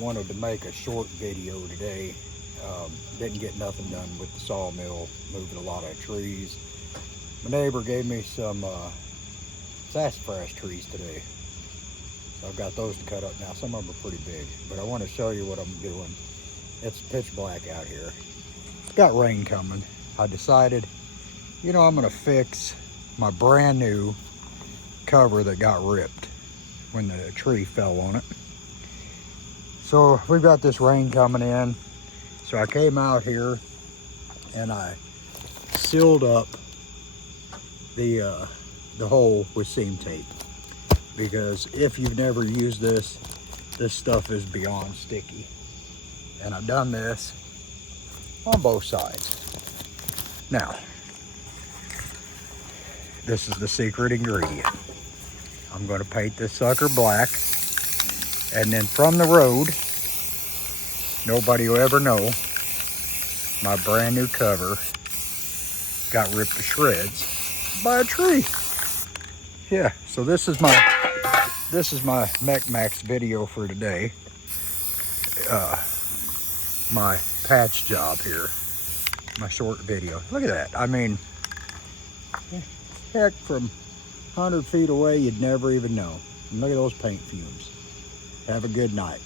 wanted to make a short video today. Didn't get nothing done with the sawmill, moving a lot of trees. My neighbor gave me some sassafras trees today. So I've got those to cut up now. Some of them are pretty big, but I want to show you what I'm doing. It's pitch black out here. It's got rain coming. I decided, you know, I'm gonna fix my brand new cover that got ripped when the tree fell on it. So we've got this rain coming in. So I came out here and I sealed up the hole with seam tape, because if you've never used this stuff is beyond sticky. And I've done this on both sides. Now, this is the secret ingredient. I'm going to paint this sucker black, and then from the road, nobody will ever know my brand new cover got ripped to shreds by a tree. Yeah, so this is my MechMaxx video for today. My patch job here, my short video. Look at that. I mean, heck, from 100 feet away, you'd never even know. And look at those paint fumes. Have a good night.